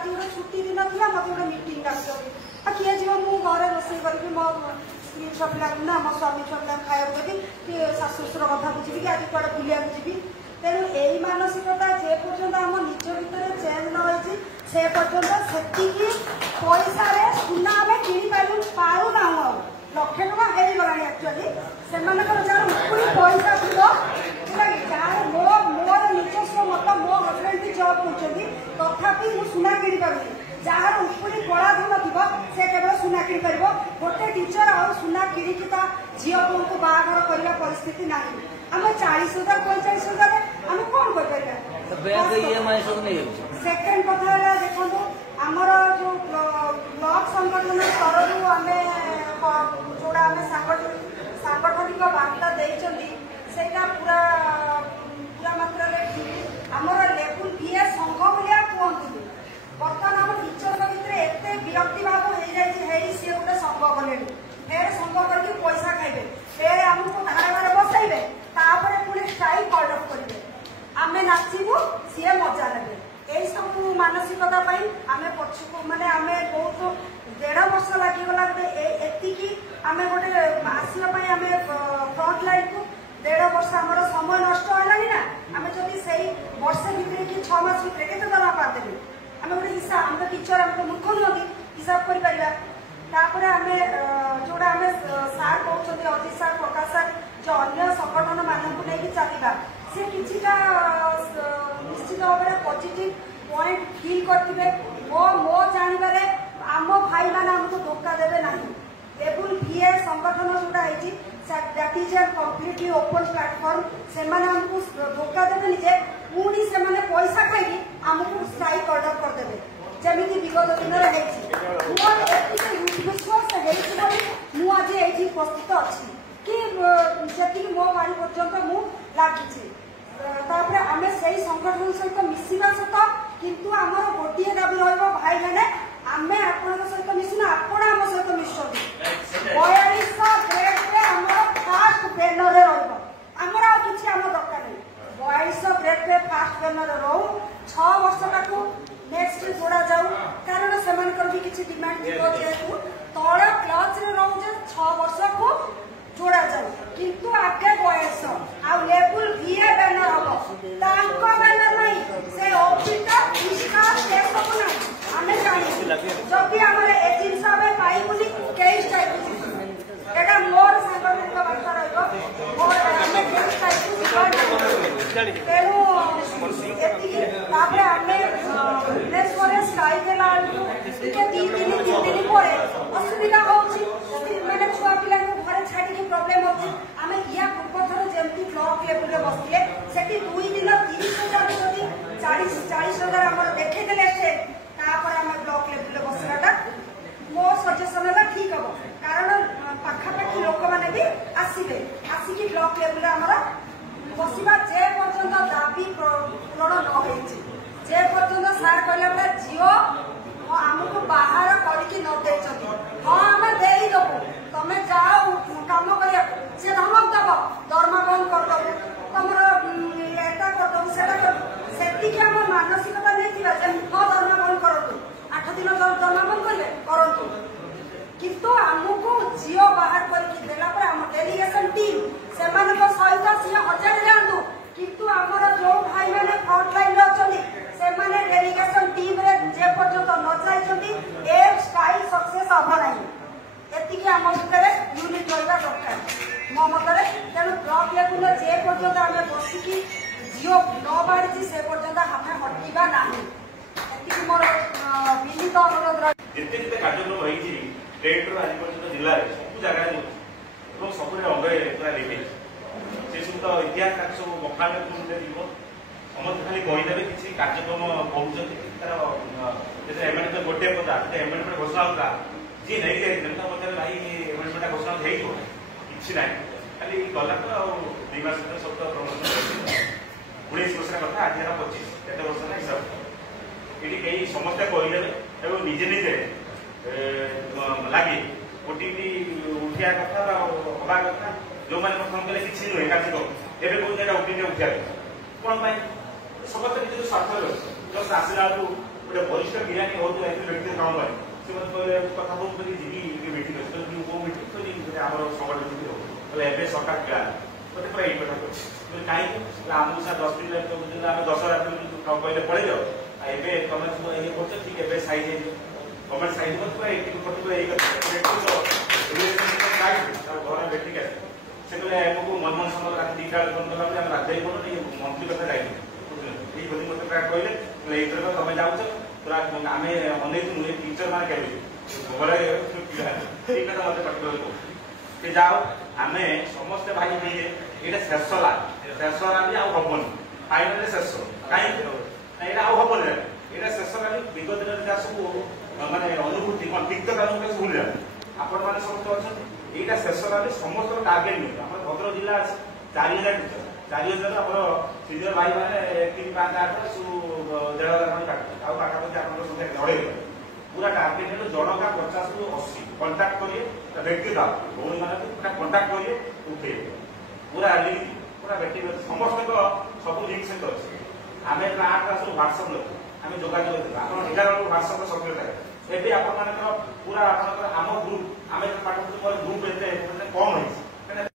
आज गोटे छुट्टी दिन था मत गोटे मीटिंग डाक्टर किए जी मु घर रोसे करी मो स्त्री छुआ पिला ना मो स्वामी छुआ पिला खाया देवी कि शाशु शशुर कथा बुझी कि आज कड़े बुलिया जी तेणु यही मानसिकता जे पर्यंत आम निज भितर चेंज न हो से पर्यंत से पैसा सुना आम कि पारूना लक्षे टका हो गला एक्चुअली से जार उपरी पैसा थी जार मोर निजस्व मत मो हजबैंड भी जॉब कर तथापि सुना कि पार्टी जार उपरी कला धन थी से केवल सुना कि गोटे टीचर आ सुना कि झील को बाहर करने परिस्थिति ना आम 40,000 45,000 आम कौन कर सेकेंड कथा देखो आमर जो ब्लॉक संगठन स्तर आम जोड़ा आम सांगठनिक वार्ता देटा पूरा पूरा मात्रा ठीक आमर लेवल बीए संघ भाया कहते बर्तमान आम टीचर भितर एत विरक्ति भाव हो जाए सी गोटे संघ कले फेर संघ करके पैसा खाइबे फेर आमको धारे बसैबे तापर पुणी स्ट्राइक कॉल अफ करेंगे आम नाचबू सी मजा लगे यही सब मानसिकता आम पछक माने आम बहुत 1.5 वर्ष लगिगला गोटे आम गोटे आसवाई आम फ्रंट लाइन को 1.5 वर्ष आम समय नष्ट है ना आम जदि से वर्षे भितर कि 6 मास भितर के दरमा पादेवी आम गोटे हिसाब आम टीचर आम मूर्ख नुहति हिसाब कर आम जोड़ा आम सार कहते अजित सार प्रकाश सार जो अन्य संगठन मानक नहीं चलवा सी किछिटा निश्चित भाव में पॉजिटिव पॉइंट फील करते मो जानवर आम भाई मैंने आमको धोखा देवे ना लेवल बीए संगठन जोटा that is a completely open platform से आमको धोखा देवे जे पुणी से पैसा खाई आमको स्ट्राइक ऑर्डर करदे जमी विगत दिन विश्वास आज ये उपस्थित अच्छी कि जी मो बाड़ी पर्यंत मु लगी आम से संगठन सहित मिसवा सत किंतु आमर गोटे दाबी भाई मैंने आम आपण सहित मिशुना आपण आम सहित मिशुंट 4200 ग्रेड आम फास्ट बैनर रमर आ कि आम दरकार नहीं 4200 ग्रेड फास्ट बैनर रो 6 वर्ष तक नेक्स्ट जोड़ा जाऊ कारण से भी किसी डिमांड थी जेहेतु तल क्लच रोचे 6 वर्ष को जोड़ा जाऊ किंतु आगे बयस आ लेवल बीए बैनर हम बैनर नहीं से ऑफिसर स्टाफ से सब ना आमे जानी जब भी हमरे ए जिंस आमे पाई बोली केस टाइप एटा मोर सांगठनिक वार्ता रहइबो मोर आमे केस टाइप तेनु एतिके तापरे आमे नेक्स्ट करे स्ट्राइक लाल के 3 दिन परे असुविधा होची माने छुआ पिला को घरे छाडी के प्रॉब्लम होची आमे या पूर्व थरो जेमती ब्लॉक लेवल रे बसले सेठी 2 दिन 30,000 जदी 40,000 हमर देखे देले से तापर आमे ब्लॉक लेवल रे बसराटा मोर सजेशन है ठीक हो कारण पाखा पाखी लोक माने भी आसीबे आसी की ब्लॉक लेवल रे हमर बसिबा जे पर्यंत दाबी पूर्ण न होइछि जे पर्यंत सार कहले जियो आमको बाहर करके न देछथि हां हम देई दबो तमे जाओ काम करिया से धमक दब दरमा बंद कर दबो तमरा एटा कर दबो सेटा कर सेति के हम मानसिकता नै थिबा जे न दरमा बंद करतो 8 दिन दरमा बंद करले करतो किंतु आमको जियो बाहर करके देला पर हम डेलीगेशन टीम से मानको सहित से हजार जानू किंतु हमर जो भाई माने फ्रंट लाइन रे अछनी से माने डेलीगेशन टीम रे जे पर्यंत न जाइछथि ए स्टाइल सक्सेस हबो नाही एतिकी आम भितर यूनिट रहा दरकार मो मतरे तेणु ब्लॉक लेवल जे पर्यंत आम बसिकी जियो न बाढ़ी से पर्यंत आम हटिबा नाही एतिकी मोर विनीत अनुरोध जेते कार्यक्रम होईछि स्टेट रो आज पर्यंत जिल्ला रे सब जगह जो सब अंग पूरा देखे से सब तो इतिहास सब बखान जीव समस्त खाली कहीदेवे किसी कार्यक्रम कहते एमएनए तो गोटे पता एमएनए घोषणा होता जी नहीं जाए मत भाई एमएनए घोषणा हो कि ना खाली गला तो 2 मास सब तो प्रमोशन 19 वर्ष कथा आज 25 केते वर्ष ना हिसाब ये कई समस्या कहीदेवे और निजे निजे लगे ओटीपी उठिया कथा हवा कथा जो मैंने प्रथम कले किसी नुहे कार्यक्रम एवं कौन जगह ओटीपी उठिया कौन समस्त निज स्वार्थ जस्ट आसला गोटे वरिष्ठ गिरानी हो व्यक्ति काम पाए से कथा कहते जी मीटिंग अच्छे वो मीटिंग आम संगठन हो सरकार क्या मत पूरा ये कथा कह कहीं आमको सर 10 दिन आम 10 रात कहले पड़े जाओ एवं तुम सब ये कर ठीक है सैज गवर्नमेंट सैज पूरा ये घर बेटिक आसे से कहले आमको मनमोहन सिंह रात 2टा फोन कला राज्य बोलूँ मंत्री कथा जाए मत कहले ये तुम जाऊच पूरा आम अनेक टीचर मैंने क्या कथा मत पर्टिकुलर कह जाओ आम समस्ते भाई नहीं ये शेष लाभ आबन फाइनाल शेष कहीं यहाँ आबन यहाँ शेष लाभ विगत दिन जहाँ सब मानने अनुभूति तिक्तता भूल आपण मैंने समस्त अच्छा यहाँ शेष लाभ समस्त टार्गेट नहीं आम भद्रक जिला 4000 टीचर 4000 आम सिनियर भाई मैंने 3 5 8 1,500 काटते पाखापाखि आप संख्या 2,500 पूरा टार्गेट है जनका 50 ରୁ 80 कंटाक्ट करिए व्यक्ति भौणी मान कंटाक्ट करिए उठे पूरा पूरा व्यक्ति समस्त सब लिंक सहित अच्छे आम 8 क्लास ह्वाट्सअप लगे आम जोगाजोग आप 11 ह्वाट्सअप सक्रिय थाए एवं आप पूरा आम ग्रुप आम पाठ ग्रुप कम हो